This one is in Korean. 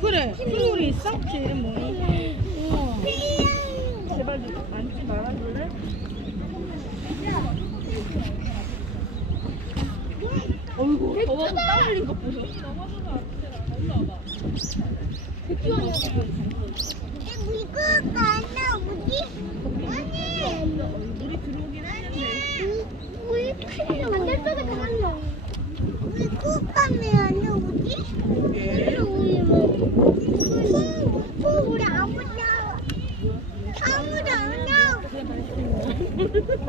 그래. 풀물이 있어? 쟤 이름 뭐니? 우와. 제발 만지지 말아줄래? 어이구. 더워서 땀 흘린 거 보소. 이거 가나 어디? 아니. 물이 들어오긴 해.